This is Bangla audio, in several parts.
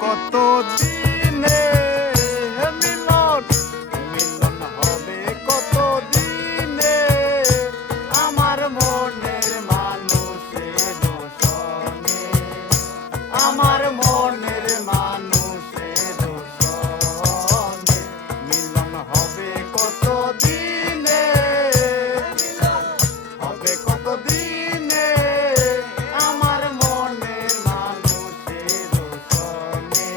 কত দিনে মিলন মিলন হবে কত দিনে আমার মনের মানুষের সঙ্গে আমার মনের মানুষের সঙ্গে মিলন হবে কত দিনে হবে কত দিনে আমার মনের মানুষের সঙ্গে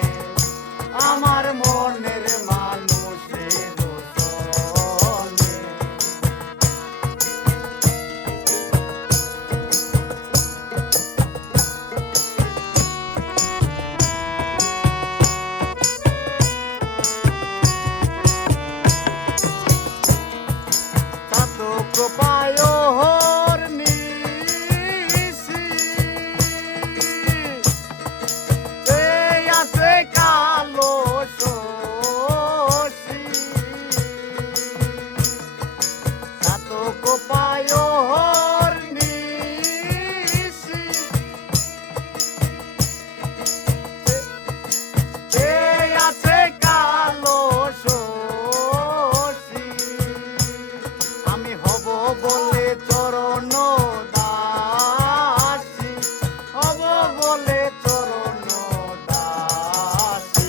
আমার মনের মানুষের সঙ্গে চাতক পায়র নিশি এই আছে কালো শশী চাতক পায়র নিশি এই আছে কালো শশী আমি হব বলে চরণ দাসী হব বলে চরণ দাসী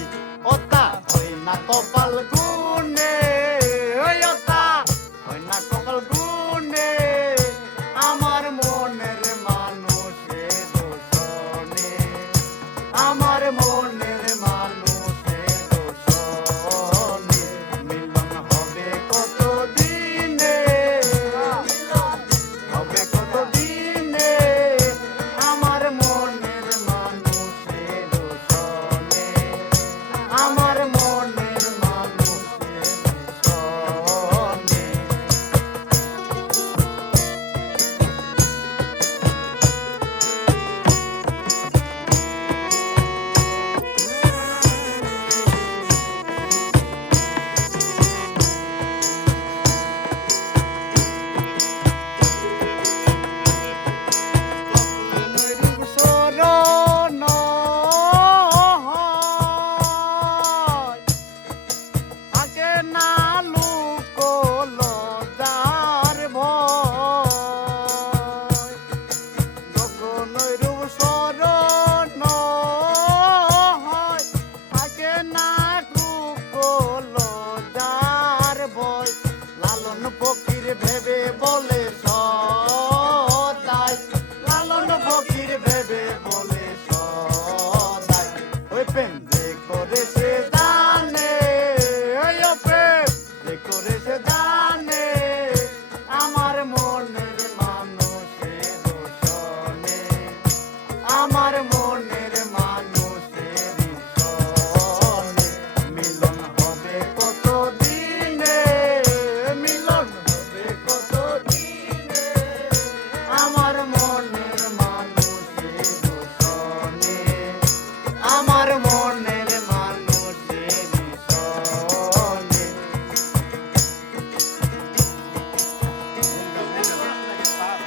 ওতা হই না কপাল গুনে ওতা হই না কপাল গুনে আমার মনের মানুষের দোষণে আমার মনের মানুষের দোষণে মিলন হবে কত দিনে হবে কত দিনে আমার মনের মানুষের সনে আমার মনের মানুষের সনে শরণ থাকে না লুক লজ্জার ভয় যখন রূপ শরণ হয় থাকে না লুক লজ্জার ভয় লালন ফকির ভেবে বলে সদাই লালন ফকির ভেবে বলে সদাই ওই প্রেম